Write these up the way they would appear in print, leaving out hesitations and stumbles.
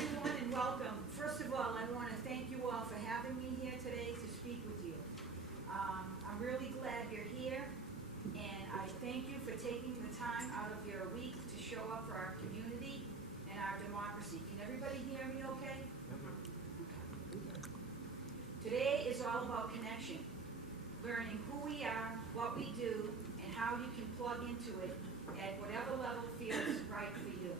everyone, and welcome. First of all, I want to thank you all for having me here today to speak with you. I'm really glad you're here, and I thank you for taking the time out of your week to show up for our community and our democracy. Can everybody hear me okay? Today is all about connection, learning who we are, what we do, and how you can plug into it at whatever level feels right for you.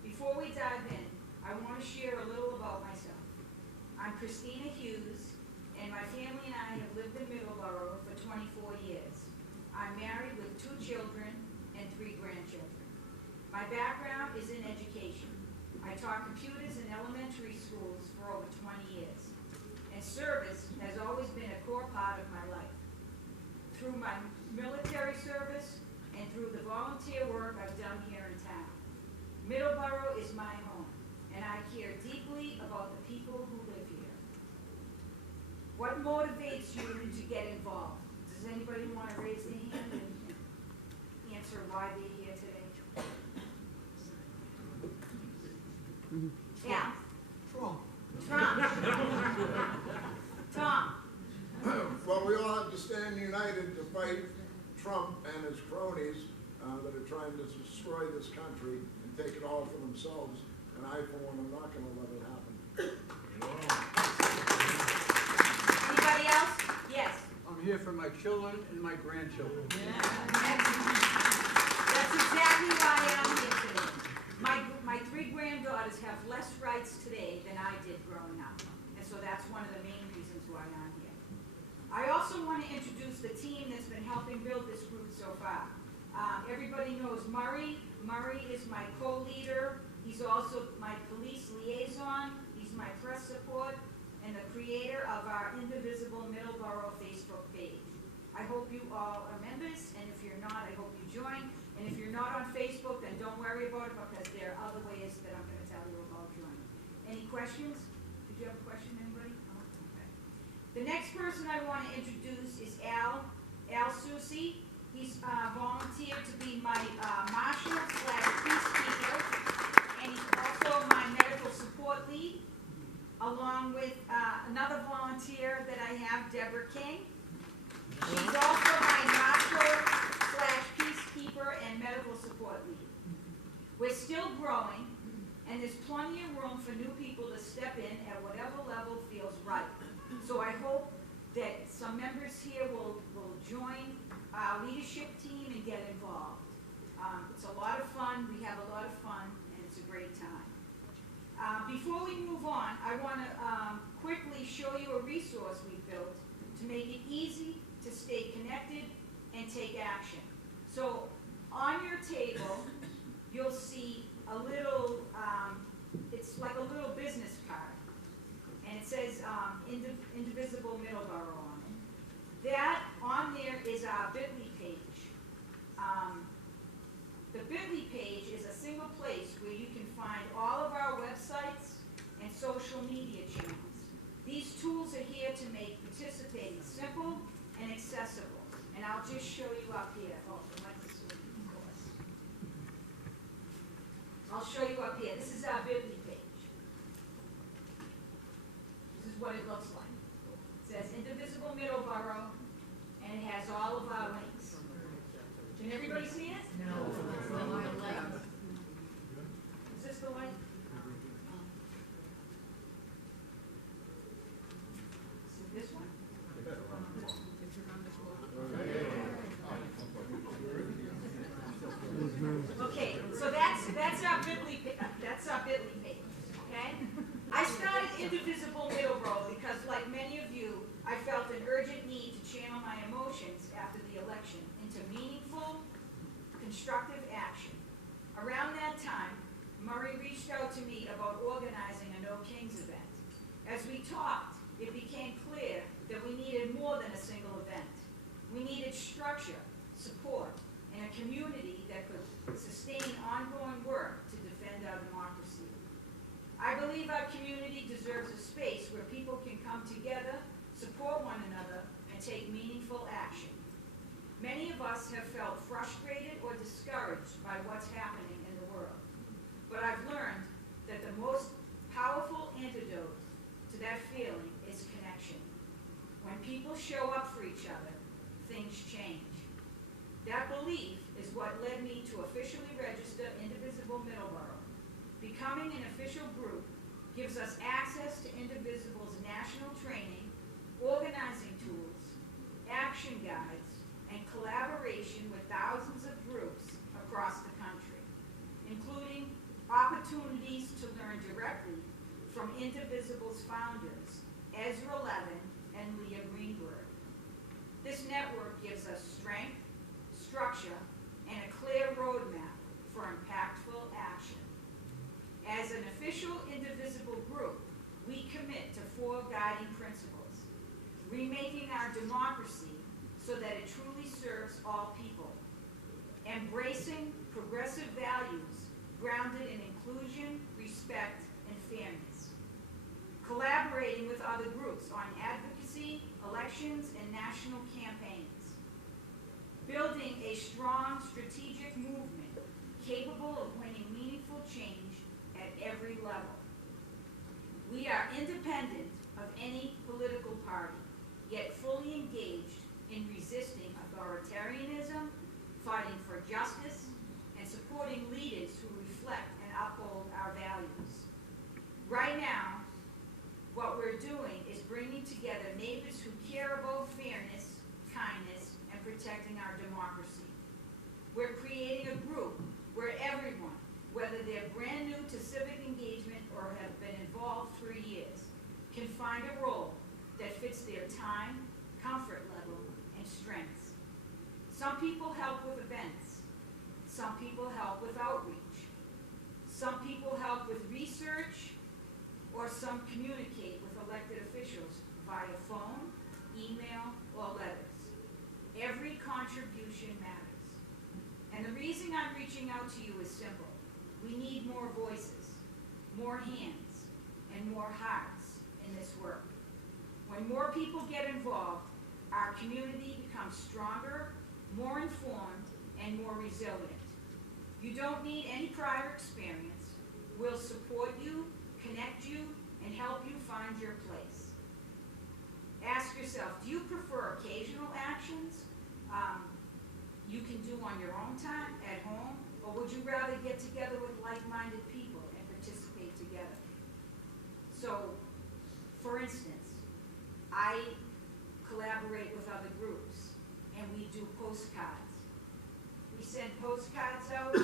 Before we dive in, I want to share a little about myself. I'm Christina Hughes, and my family and I have lived in Middleboro for 24 years. I'm married with 2 children and 3 grandchildren. My background is in education. I taught computers in elementary schools for over 20 years, and service has always been a core part of my life. Through my military service and through the volunteer work I've done here in town, Middleboro is my home, and I care deeply about the people who live here. What motivates you to get involved? Does anybody want to raise their hand and answer why they're here today? Yeah. Trump. Tom. Well, we all have to stand united to fight Trump and his cronies that are trying to destroy this country and take it all for themselves. And I, for one, am not going to let it happen. Anybody else? Yes. I'm here for my children and my grandchildren. Yeah. That's exactly why I'm here today. My 3 granddaughters have less rights today than I did growing up. And so that's one of the main reasons why I'm here. I also want to introduce the team that's been helping build this group so far. Everybody knows Murray. Murray is my co-leader. He's also my police liaison. He's my press support and the creator of our Indivisible Middleboro Facebook page. I hope you all are members, and if you're not, I hope you join. And if you're not on Facebook, then don't worry about it, because there are other ways that I'm going to tell you about joining. Any questions? Did you have a question, anybody? Oh, okay. The next person I want to introduce is Al Susi. He's volunteered to be my marshal/peacekeeper, and he's also my medical support lead, along with another volunteer that I have, Deborah King. She's also my marshal/peacekeeper and medical support lead. We're still growing, and there's plenty of room for new people to step in at whatever level feels right. So I hope that some members here will join our leadership team and get involved. It's a lot of fun. We have a lot of fun, and it's a great time. Before we move on, I want to quickly show you a resource we built to make it easy to stay connected and take action. So on your table, you'll see a little, it's like a little business card, and it says Indivisible Middleboro on it. That on there is our Bitly page. The Bitly page is a single place where you can find all of our websites and social media channels. These tools are here to make participating simple and accessible. And I'll just show you up here. Oh, the mic is working, of course. I'll show you up here. This is our Bitly page. This is what it looks like. It says Indivisible Middleboro, and it has all of our links. Can everybody see it? No. Is this the light? Is it this one? Okay, so that's our Bitly page. Okay. I started Indivisible Middleboro because, like many of you, I felt an urgent need to channel my emotions after the election into meaningful, constructive action. Around that time, Murray reached out to me about organizing a No Kings event. As we talked, it became clear that we needed more than a single event. We needed structure, support, and a community that could sustain ongoing work to defend our democracy. I believe our community deserves a space where people can come together, support one another, and take meaningful action. Many of us have felt frustrated or discouraged by what's happening in the world. But I've learned that the most powerful antidote to that feeling is connection. When people show up for each other, things change. That belief is what led me to officially register Indivisible Middleboro. Becoming an official group gives us access to Indivisible's national training, organizing tools, action guides, and collaboration with thousands of groups across the country, including opportunities to learn directly from Indivisible's founders, Ezra Levin and Leah Greenberg. This network gives us strength, structure, and a clear roadmap for impactful action. As an official Indivisible group, we commit to 4 guiding principles: remaking our democracy so that it truly serves all people, embracing progressive values grounded in inclusion, respect, and fairness, collaborating with other groups on advocacy, elections, and national campaigns, building a strong strategic movement capable of winning meaningful change at every level. We are independent of any political party, yet fully engaged in resisting authoritarianism, fighting for justice, and supporting leaders who reflect and uphold our values. Right now, what we're doing is bringing together neighbors who care about fairness, kindness, and protecting our democracy. We're creating a group where everyone, whether they're brand new to civic engagement or have been involved for years, can find a role that fits their time, comfort level, and strengths. Some people help with events. Some people help with outreach. Some people help with research, or some communicate with elected officials via phone, email, or letters. Every contribution matters. And the reason I'm reaching out to you is simple. We need more voices, more hands, and more hearts in this work. When more people get involved, our community becomes stronger, more informed, and more resilient. You don't need any prior experience. We'll support you, connect you, and help you find your place. Ask yourself, do you prefer occasional actions you can do on your own time at home, or would you rather get together with like-minded people and participate together? So, for instance, I collaborate with other groups, and we do postcards. We send postcards out.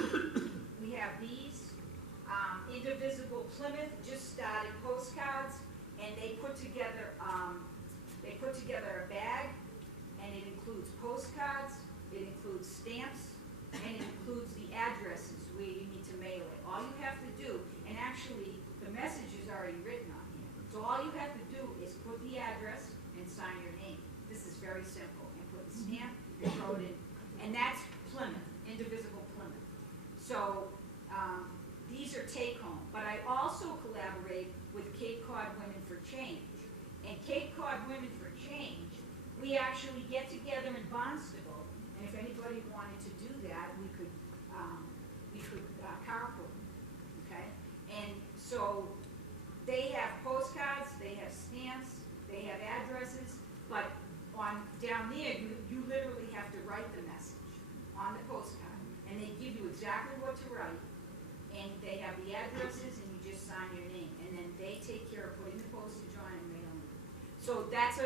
We have these. Indivisible Plymouth just started postcards, and they put together a bag, and it includes postcards, it includes stamps, and it includes the addresses where you need to mail it. All you have to do, and actually the message is already written on here, so all you have to do is put the address and sign your name. This is very simple, and put the stamp and throw it in, and that's Plymouth, Indivisible Plymouth. So these are take-home, but I also collaborate with Cape Cod Women for Change. And Cape Cod Women for Change, we actually get together in Barnstable, and if anybody wanted to do that, we could carpool, okay? And so they have postcards, they have stamps, they have addresses, but down there, you literally have to write the message on the postcard, and they give you exactly what to write, and they have the addresses, and you just sign your name, and then they take care of putting the postage on and mailing it. So that's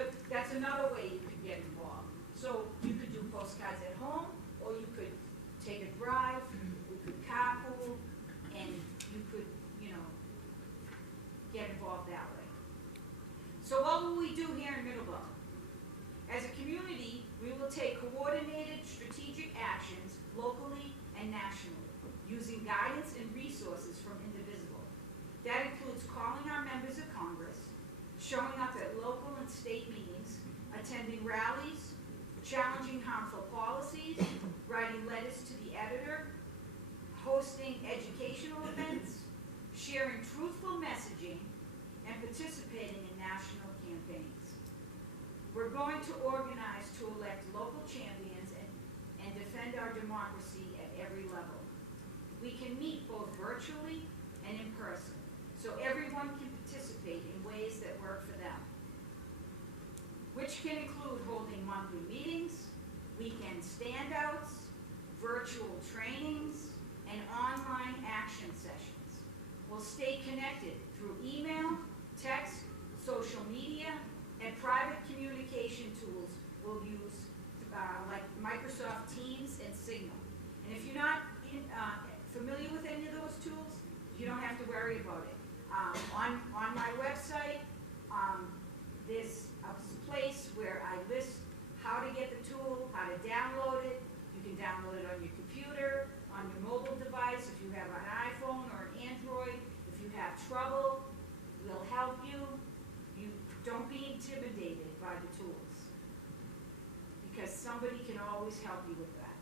another way you could get involved. So you could do postcards at home, or you could take a drive, you could carpool, and you could, get involved that way. So what will we do here in Middleboro? As a community, we will take coordinated strategic actions locally and nationally, using guidance and resources from Indivisible. That includes calling our members of Congress, showing up at local and state meetings, attending rallies, challenging harmful policies, writing letters to the editor, hosting educational events, sharing truthful messaging, and participating in national campaigns. We're going to organize to elect local champions and defend our democracy at every level. We can meet both virtually and in person. so everyone can participate in ways that work for them, which can include holding monthly meetings, weekend standouts, virtual trainings, and online action sessions. We'll stay connected through email, text, social media, and private communication tools we'll use like Microsoft Teams and Signal. And if you're not familiar with any of those tools, you don't have to worry about it. On my website, there's a place where I list how to get the tool, how to download it. You can download it on your computer, on your mobile device, if you have an iPhone or an Android. If you have trouble, we'll help you. You don't be intimidated by the tools, because somebody can always help you with that.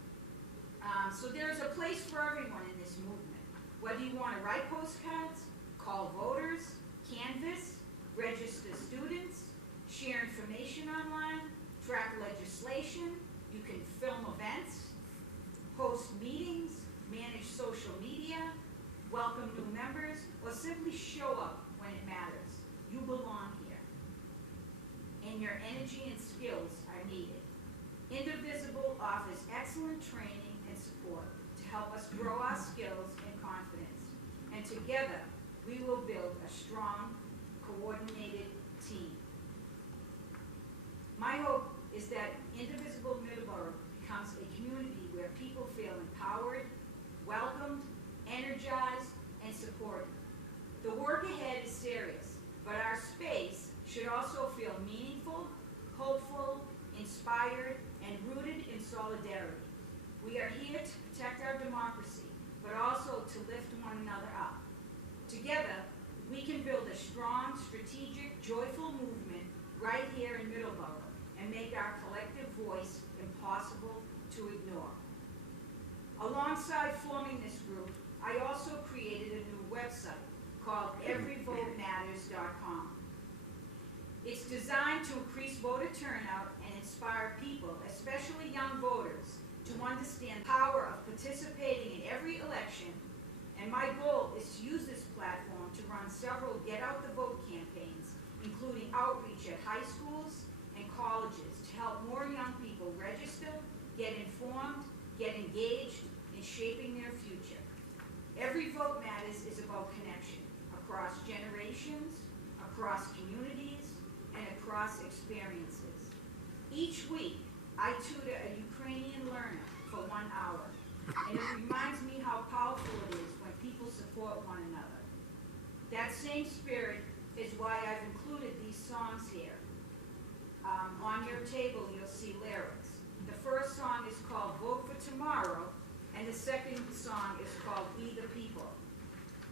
So there's a place for everyone in this movement. Whether you want to write postcards, call voters, canvass, register students, share information online, track legislation, you can film events, host meetings, manage social media, welcome new members, or simply show up when it matters. You belong here, and your energy and skills are needed. Indivisible offers excellent training and support to help us grow our skills and confidence. And together, we will build a strong, coordinated team. My hope is that Indivisible Middleboro becomes a community where people feel empowered, welcomed, energized, and supported. The work ahead is serious, but our space should also feel meaningful, hopeful, inspired, and rooted in solidarity. We are here to protect our democracy, but also to lift one another up. Together, we can build a strong, strategic, joyful movement right here in Middleboro and make our collective voice impossible to ignore. Alongside forming this group, I also created a new website called everyvotematters.com. It's designed to increase voter turnout and inspire people, especially young voters, to understand the power of participating in every election. And my goal is to use this platform to run several Get Out the Vote campaigns, including outreach at high schools and colleges to help more young people register, get informed, get engaged in shaping their future. Every Vote Matters is about connection across generations, across communities, and across experiences. Each week, I tutor a Ukrainian learner for 1 hour, and it reminds me how powerful it is when people support one another. That same spirit is why I've included these songs here. On your table, you'll see lyrics. The first song is called Vote for Tomorrow, and the second song is called We the People.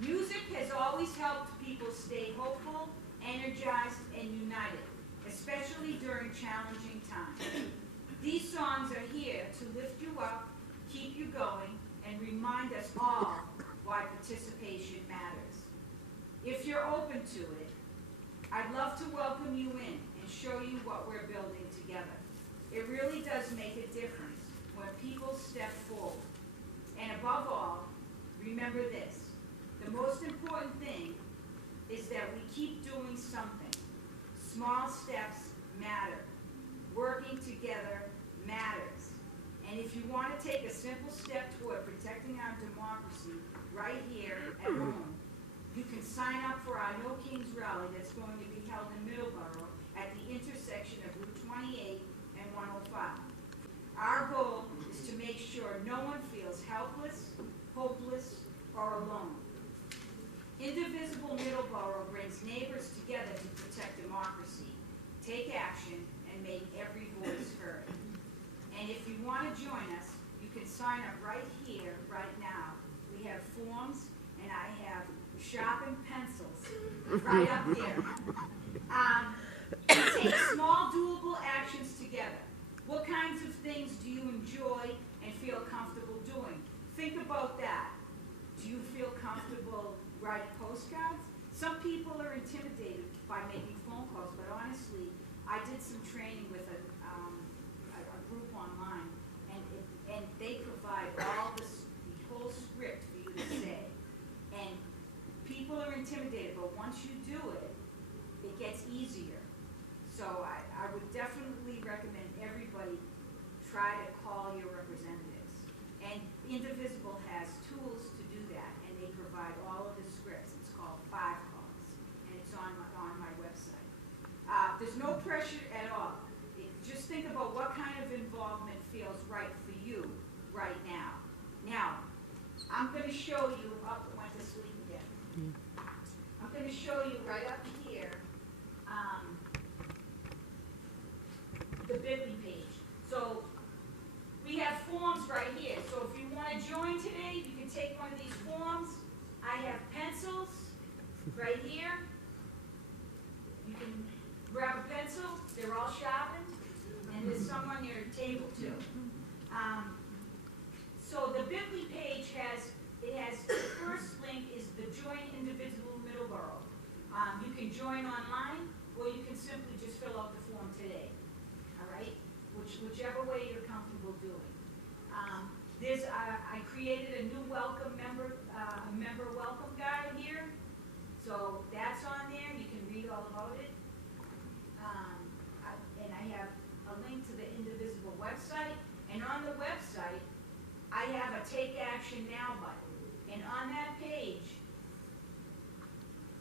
Music has always helped people stay hopeful, energized, and united, especially during challenging times. These songs are here to lift you up, keep you going, and remind us all why participation matters. If you're open to it, I'd love to welcome you in and show you what we're building together. It really does make a difference when people step forward. And above all, remember this: the most important thing is that we keep doing something. Small steps matter. Working together matters. And if you want to take a simple step toward protecting our democracy right here at home, you can sign up for our No Kings rally that's going to be held in Middleboro at the intersection of Route 28 and 105. Our goal is to make sure no one feels helpless, hopeless, or alone. Indivisible Middleboro brings neighbors together to protect democracy, take action, and make every voice heard. And if you want to join us, you can sign up right here, right now. We have forms, and I have sharpened pencils right up there. Take small, doable actions together. What kinds of things do you enjoy and feel comfortable doing? Think about that. Do you feel comfortable writing postcards? Some people are intimidated by making phone calls, but honestly, I did some training with a group online, and they provide the whole script for you to say. And people are intimidated, but once you do it, it gets easier. So I would definitely recommend everybody try to call your representatives. And Indivisible has tools to do that, and they provide all of the scripts. It's called 5 Calls, and it's on my website. There's no pressure at all. Just think about what kind of involvement feels right for you right now. Now, I'm going to show you, went to sleep again. I'm going to show you right up here the Bitly page. So we have forms right here. So if you want to join today, you can take one of these forms. I have pencils right here. You can grab a pencil. They're all sharpened. And there's some on your table too. So the Bitly page the first link is the Join Indivisible Middleboro. You can join online, or you can simply just fill out the form today. All right? Whichever way you're comfortable doing. I created a new member welcome guide here. So that's on there. You can read all about it. And I have a link to the Indivisible website. And on the website, I have a Take Action Now button. And on that page,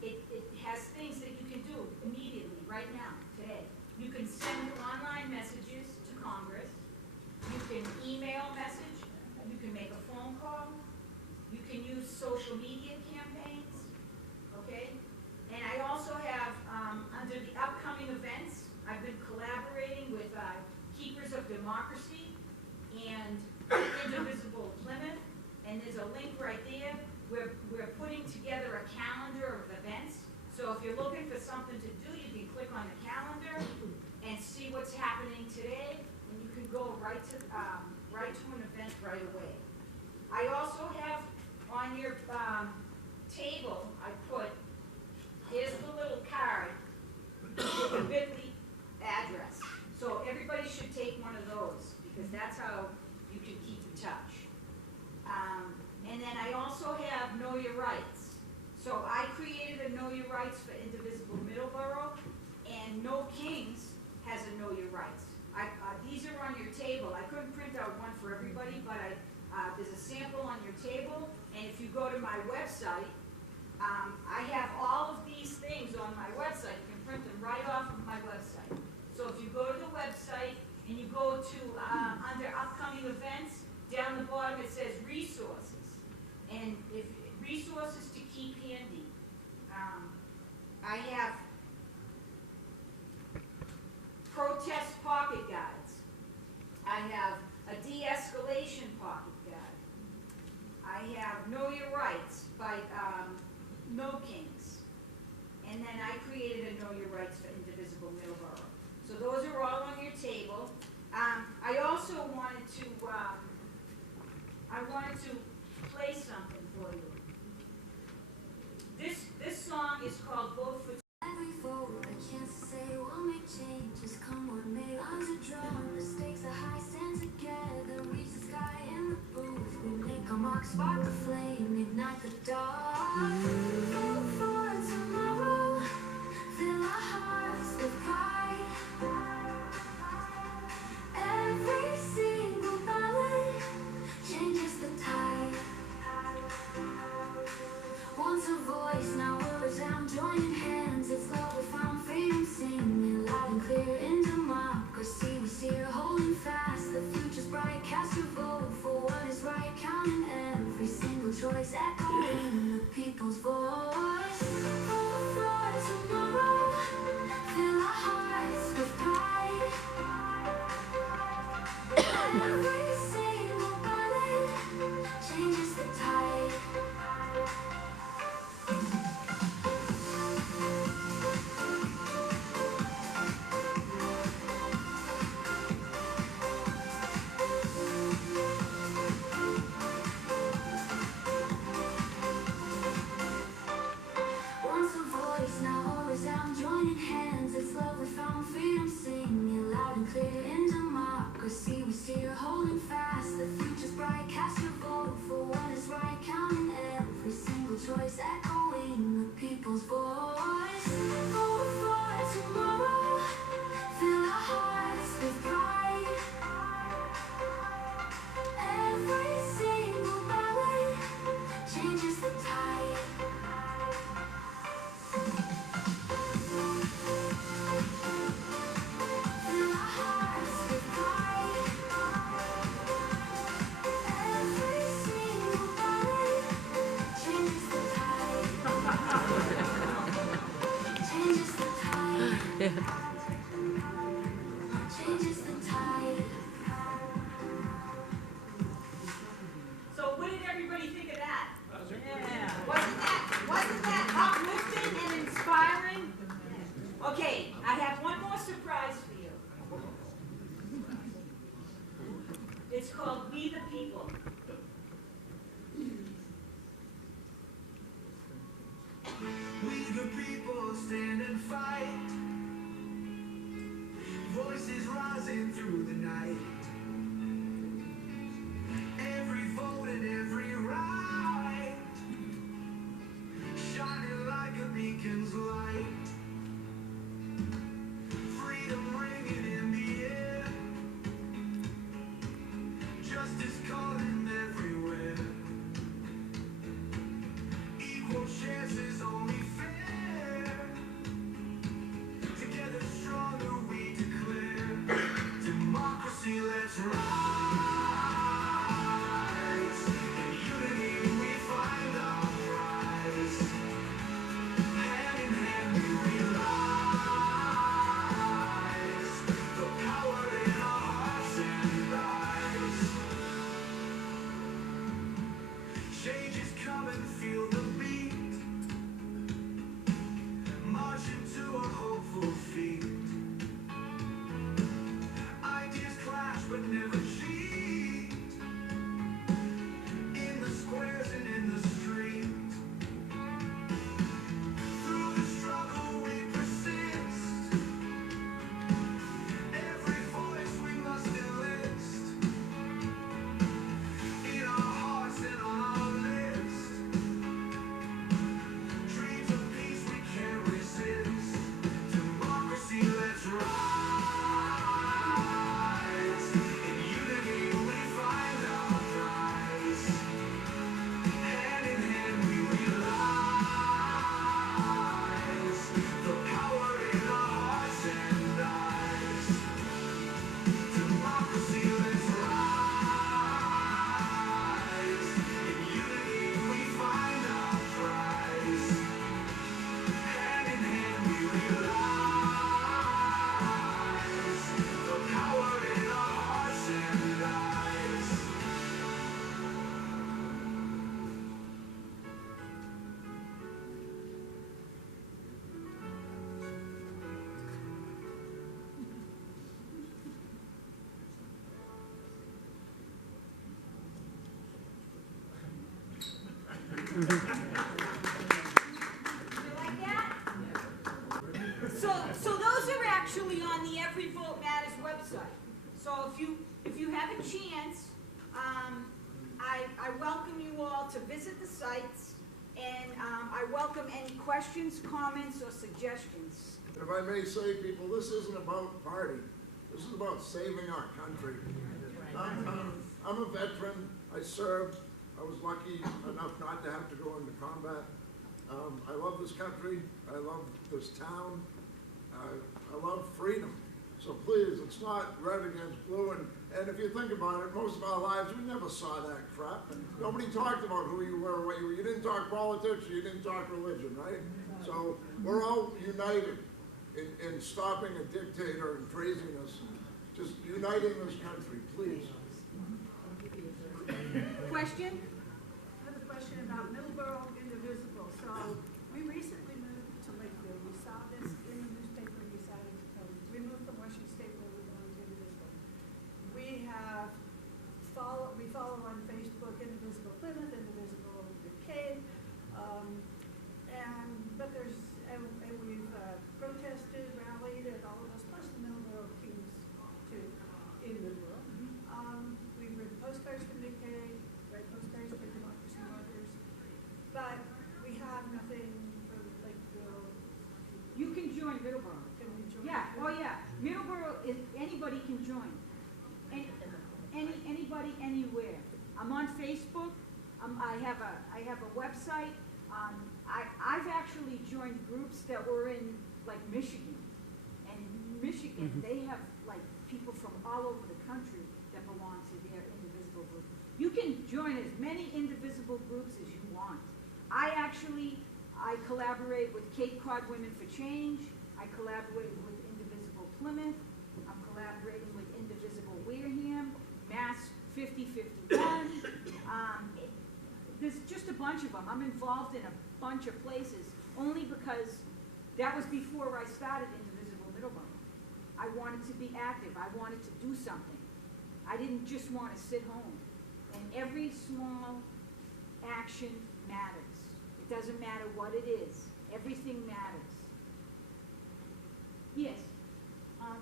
it has things that you can do immediately, right now, today. You can send online messages to Congress. You can email message. You can make a phone call. You can use social media campaigns. Okay? And I also have, under the upcoming events, I've been collaborating with Keepers of Democracy and Indivisible Plymouth, and there's a link right there. We're putting together a calendar of events. So if you're looking for something to do, you can click on the calendar and see what's happening today, and you can go right to an event right away. I also have on your table, here's the little card with the Bitly address. So everybody should take one of those, because that's how you can keep in touch. And then I also have Know Your Rights. So I created a Know Your Rights for Indivisible Middleboro, and No Kings has a Know Your Rights. These are on your table. I couldn't print out one for everybody, but there's a sample on your table, and if you go to my website, I have all of these things on my website. You can print them right off of my website. So if you go to the website and you go to under upcoming events, down the bottom it says resources. And if resources to keep handy. I have protest pocket guides. I have a de-escalation pocket guide. I have Know Your Rights by No Kings. And then I created a Know Your Rights for Indivisible Middleboro. So those are all on your table. I also wanted to play something for you. This song is called Vote for. Every vote, a chance to say we'll make changes. Come what may, lines are drawn, the stakes are high. Stand together, reach the sky in the booth. We make our mark, spark the flame, ignite the dark. Vote for tomorrow, fill our hearts with pride. Every single ballot changes the tide. Once a voice, now we're resound, joining hands. It's love we found, freedom singing loud and clear. In democracy we steer, holding fast. The future's bright, cast your vote for what is right. Counting every single choice, echoing the people's voice. Vote for tomorrow, fill our hearts with pride. Every single ballot changes the tide. Once a voice, now a resound, joining hands. It's love we found, freedom singing loud and clear. In democracy we steer, holding fast. The future's bright, cast your vote for what is right. Counting every single choice, echoing the people's voice. It's called We the People. We the people stand and fight. Voices rising through the night. Every vote and every right, shining like a beacon's light. Freedom ringing in the air. Justice calling everywhere. Equal chances only fair. Together stronger we declare. Democracy, let's rise. In unity we find our prize. Hand in hand we realize the power in our hearts and eyes. Change is coming, feel the beat. Marching to a hopeful feet. Ideas clash but never cheat. In the squares and in the street. Through the struggle we persist. Every voice we must enlist. In our hearts and on our list. Dreams of peace we can't resist. Democracy, let's rise. In unity we find our prize. Hand in hand we realize the power in our hearts and eyes. Democracy, let's rise. In unity we find our prize. Hand in hand we realize the power in our hearts and eyes. You like that? So those are actually on the Every Vote Matters website. So if you have a chance, I welcome you all to visit the sites, and I welcome any questions, comments, or suggestions. If I may say, people, this isn't about party. This is about saving our country. I'm a veteran. I served. I was lucky enough not to have to go into combat. I love this country. I love this town. I love freedom. So please, it's not red against blue. And if you think about it, most of our lives, we never saw that crap. And nobody talked about who you were, what you were. You didn't talk politics, you didn't talk religion, right? So we're all united in stopping a dictator and craziness. Just uniting this country, please. Question? I have a question about Middleboro Indivisible. So we recently moved to Lakeville. We saw this in the newspaper and decided to come. We moved from Washington State where we belong to Indivisible. We follow on Facebook Indivisible Plymouth, Indivisible Cape, and we've protested, rallied, and all of those, plus the Middleboro teams too in Middleboro. We've written postcards for Nick Hay, write postcards for Democracy Markers, but we have nothing for Lakeville. You can join Middleboro. Can we join? Yeah, oh yeah. Middleboro is, anybody can join. Anybody, anywhere. I'm on Facebook. I have a website. I've actually joined groups that were in like Michigan. And Michigan, they have like people from all over the country that belong to their Indivisible group. You can join as many Indivisible groups as you want. I collaborate with Cape Cod Women for Change. I collaborate with Indivisible Plymouth. I'm collaborating with Indivisible Wareham, Mass 5051. There's just a bunch of them. I'm involved in a bunch of places, only because that was before I started Indivisible Middleboro. I wanted to be active. I wanted to do something. I didn't just want to sit home. And every small action matters. It doesn't matter what it is. Everything matters. Yes. I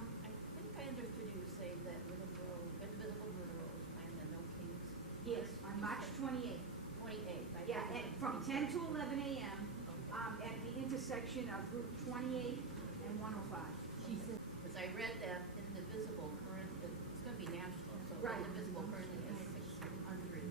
think I understood you to say that Middleboro, Indivisible Middleboro is planning a No Kings. Yes, on March 28th. 28th. Yeah, from 10 to 11 a.m. At the intersection of Route 28 and 105. Because I read that Indivisible currently, it's going to be national, so Right. Indivisible currently has 600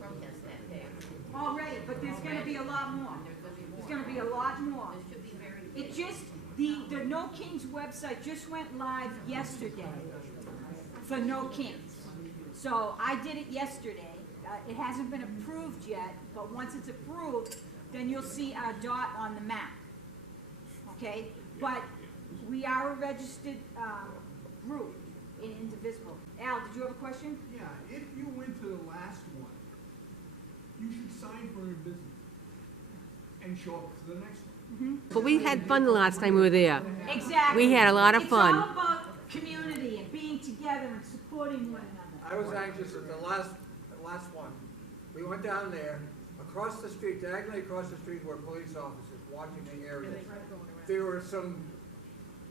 protests that day. Already, but there's gonna be a lot more. There's going to be more. There's gonna be a lot more. There should be very. It just, the No Kings website just went live yesterday for No Kings. So I did it yesterday. It hasn't been approved yet, but once it's approved, then you'll see our dot on the map. Okay? But we are a registered group in Indivisible. Al, did you have a question? Yeah, if you went to the last one, you should sign for Invisible and show up to the next one. But we had fun the last time we were there. Exactly. We had a lot of fun. It's all about community and being together and supporting one another. I was anxious at the last one. We went down there, across the street, diagonally across the street were police officers watching the area. There were some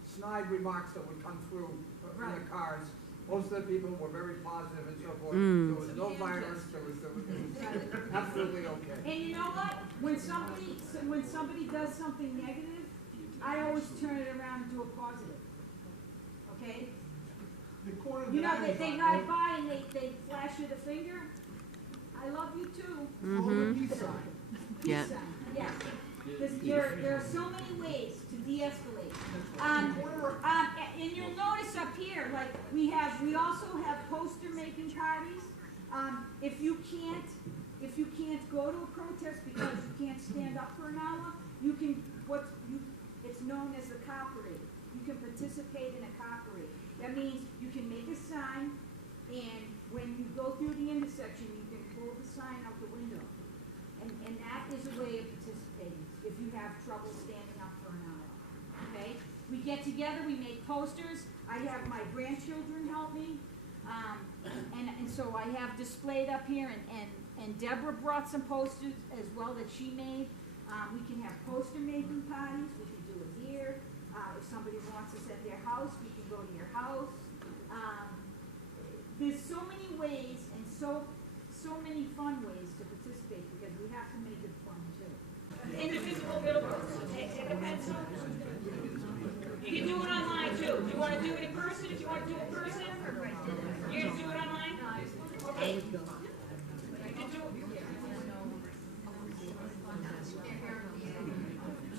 snide remarks that would come through in the cars. Most of the people were very positive and so forth. There was no violence, there was absolutely okay. And you know what? When somebody does something negative, I always turn it around and do a positive. Okay? The corner You know, that I was they on, ride by and they flash you the finger. I love you too. called the peace sign. Yeah. Peace sign, yes. There are so many ways to de-escalate. And you'll notice up here, like, we also have poster making parties. If you can't go to a protest because you can't stand up for an hour, you can, it's known as the car parade. You can participate in a car parade. That means you can make a sign, and when you go through the intersection, you can pull the sign out the window. And that is a way of participating, if you have trouble standing up for an hour, okay? We get together, we make posters, I have my grandchildren help me, and so I have displayed up here, and Deborah brought some posters as well that she made. We can have poster making parties, we can do it here. If somebody wants us at their house, we can go to your house. There's so many ways and so many fun ways to participate, because we have to make it fun too. Indivisible Middleboro, so take a pencil. You can do it online too. You want to do it in person? If you want to do it in person, you're going to do it online? Okay. You can do it.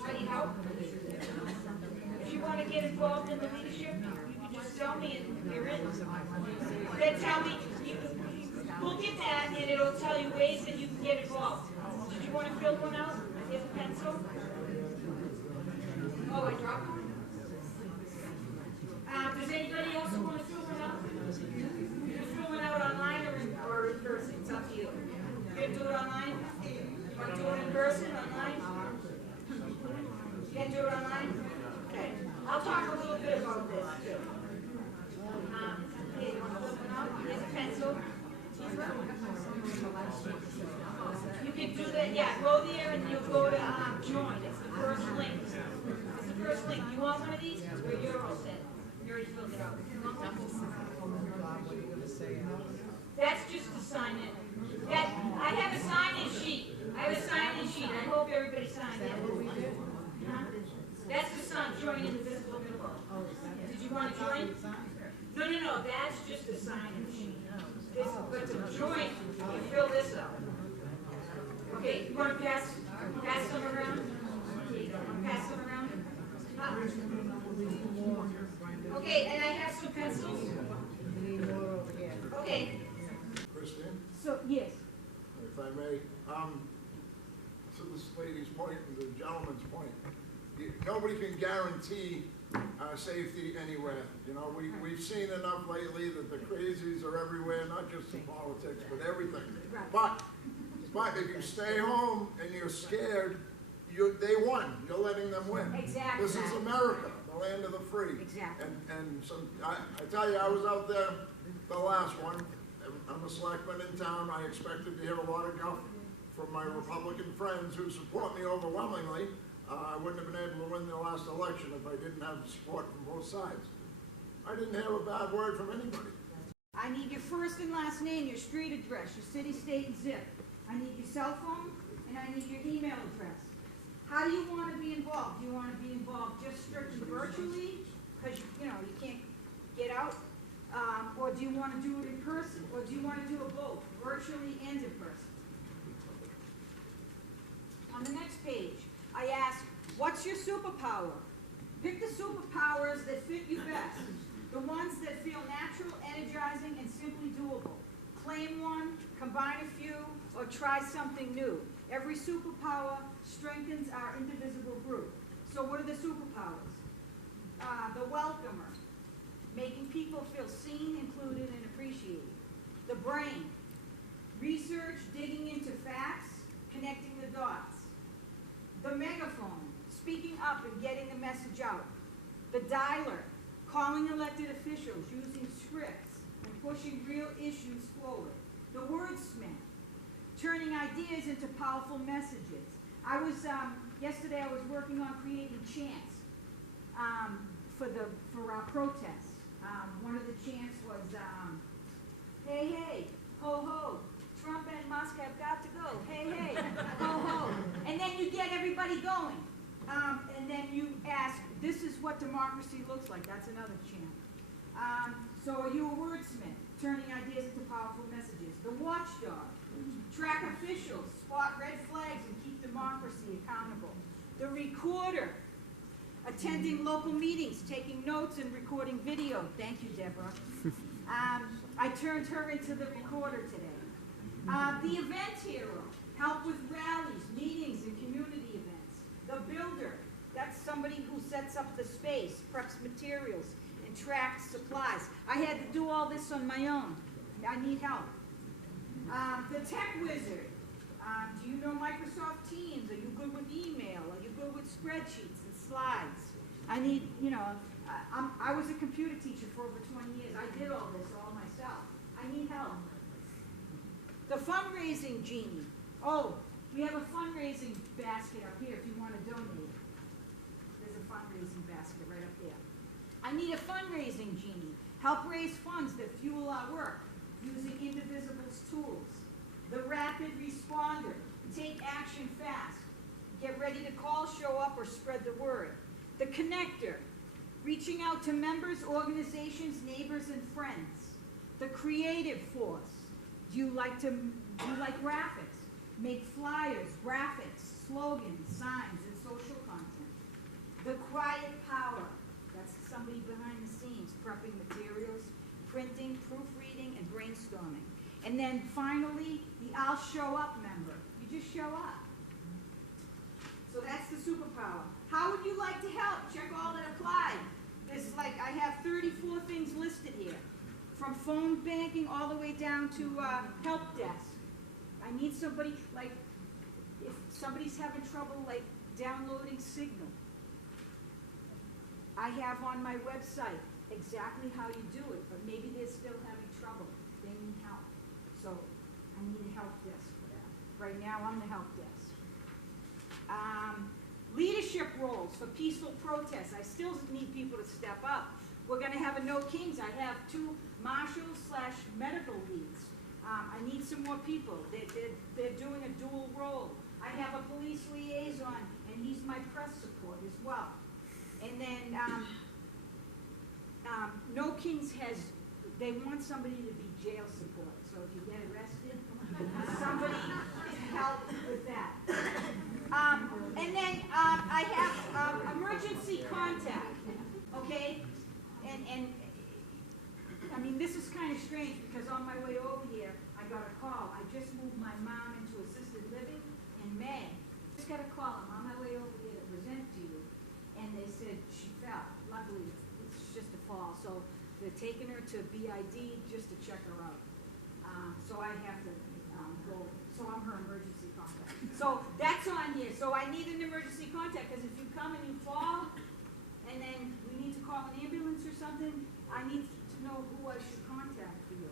Ready, help? If you want to get involved in the leadership, you can just tell me and you're in. Then tell me, look at that and it'll tell you ways that you can get involved. Did you want to fill one out? Here's a pencil. Oh, I dropped one? Does anybody else want to fill one out? You can fill one out online or in person, it's up to you. You can do it online? You want to do it in person, online? You can do it online? Okay. I'll talk a little bit about this too. Hey, you want to fill one out? Here's a pencil. You can do that, yeah, go there and you'll go to join, it's the first link. It's the first link. You want one of these? Or you're all set? You already filled it out. That's just to sign in. I have a sign-in sheet. I hope everybody signed in. That's the sign, join Indivisible Middleboro. Did you want to join? No, that's just a sign-in sheet. But to join, you fill this out. Okay, you want to pass them around? Pass them around? Okay, and I have some pencils. Okay. Christine, So, yes. if I may, to this lady's point and the gentleman's point, nobody can guarantee safety anywhere. You know, we've seen enough lately that the crazies are everywhere, not just in politics, but everything. But if you stay home and you're scared, they won. You're letting them win. Exactly. This is America, the land of the free. Exactly. And so I tell you, I was out there the last one, I'm a selectman in town, I expected to hear a lot of guff from my Republican friends who support me overwhelmingly. I wouldn't have been able to win the last election if I didn't have support from both sides. I didn't hear a bad word from anybody. I need your first and last name, your street address, your city, state, and zip. I need your cell phone, and I need your email address. How do you want to be involved? Do you want to be involved just strictly virtually, because, you can't get out? Or do you want to do it in person? Or do you want to do it both, virtually and in person? On the next page, I ask, what's your superpower? Pick the superpowers that fit you best. The ones that feel natural, energizing, and simply doable. Claim one, combine a few, or try something new. Every superpower strengthens our indivisible group. So what are the superpowers? The welcomer, making people feel seen, included, and appreciated. The brain, research, digging into facts, connecting the dots. The megaphone, speaking up and getting the message out. The dialer, calling elected officials, using scripts, and pushing real issues forward. The wordsmith, turning ideas into powerful messages. Yesterday I was working on creating chants for our protests. One of the chants was, hey, hey, ho, ho, Trump and Musk have got to go. Hey, hey, ho, ho. And then you get everybody going. And then you ask, this is what democracy looks like. That's another chant. So are you a wordsmith, turning ideas into powerful messages? The watchdog, track officials, spot red flags, and keep democracy accountable. The recorder, attending local meetings, taking notes and recording video. Thank you, Deborah. I turned her into the recorder today. The event hero, help with rallies, meetings, and community events. The builder, that's somebody who sets up the space, preps materials, and tracks supplies. I had to do all this on my own. I need help. The tech wizard, do you know Microsoft Teams? Are you good with email? Are you good with spreadsheets and slides? I need, I was a computer teacher for over 20 years. I did all this all myself. I need help. The fundraising genie. Oh, we have a fundraising basket up here if you want to donate. There's a fundraising basket right up there. I need a fundraising genie. Help raise funds that fuel our work using Indivisible's tools. The rapid responder. Take action fast. Get ready to call, show up, or spread the word. The connector. Reaching out to members, organizations, neighbors, and friends. The creative force. Do you like graphics? Make flyers, graphics, slogans, signs, and social content. The quiet power. That's somebody behind the scenes, prepping materials, printing, proofreading, and brainstorming. And then finally, the I'll show up member. You just show up. So that's the superpower. How would you like to help? Check all that applied. I have 34 things listed here. From phone banking all the way down to help desk. I need somebody, if somebody's having trouble, downloading Signal. I have on my website exactly how you do it, but maybe they're still having trouble. They need help. So I need a help desk for that. Right now, I'm the help desk. Leadership roles for peaceful protests. I still need people to step up. We're going to have a No Kings. I have 2 marshals/medical leads. I need some more people. They're doing a dual role. I have a police liaison, and he's my press support as well. And then No Kings they want somebody to be jail support. So if you get arrested, somebody to help with that. And then I have emergency contact, okay? And I mean, this is kind of strange because on my way over here, I got a call. I just moved my mom into assisted living in May. Just got a call. I'm on my way over here to present to you. And they said she fell. Luckily, it's just a fall. So they're taking her to BID just to check her out. So I have to go. So I'm her emergency contact. So that's on here. So I need an emergency contact because if you come and you fall, and then we need to call an ambulance or something, I need to know who I should contact for you.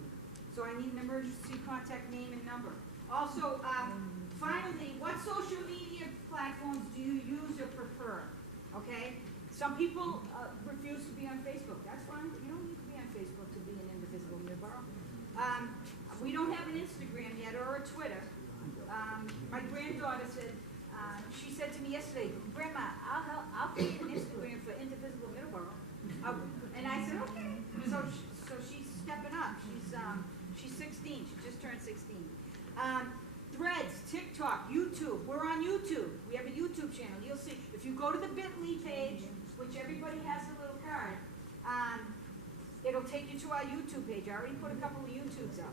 So I need an emergency contact name and number. Also, finally, what social media platforms do you use or prefer? Okay? Some people refuse to be on Facebook. That's fine, but you don't need to be on Facebook to be an Indivisible Middleboro. We don't have an Instagram yet or a Twitter. My granddaughter said, she said to me yesterday, Grandma, I'll create an Instagram for Indivisible Middleboro. And I said, okay. So she's stepping up. She's 16. She just turned 16. Threads, TikTok, YouTube. We're on YouTube. We have a YouTube channel. You'll see. If you go to the bit.ly page, which everybody has a little card, it'll take you to our YouTube page. I already put a couple of YouTubes up.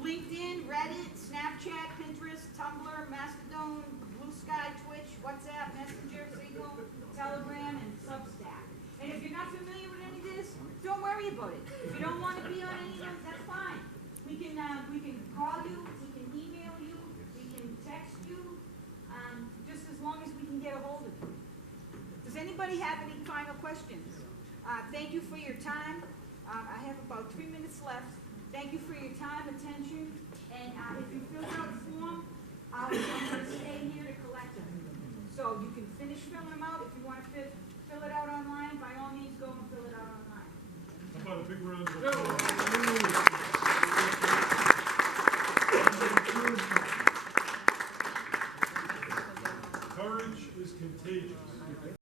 LinkedIn, Reddit, Snapchat, Pinterest, Tumblr, Mastodon, Blue Sky, Twitch, WhatsApp, Messenger, Signal, Telegram, and Substack. And if you're not familiar with any of this, don't worry about it. If you don't want to be on any of them, that's fine. We can call you, we can email you, we can text you, just as long as we can get a hold of you. Does anybody have any final questions? Thank you for your time. I have about 3 minutes left. Thank you for your time, attention, and if you fill out a form, I'm going to stay here to collect them. So you can finish filling them out. If you want to fill it out online, by all means, go and fill it out online. How about a big round of applause?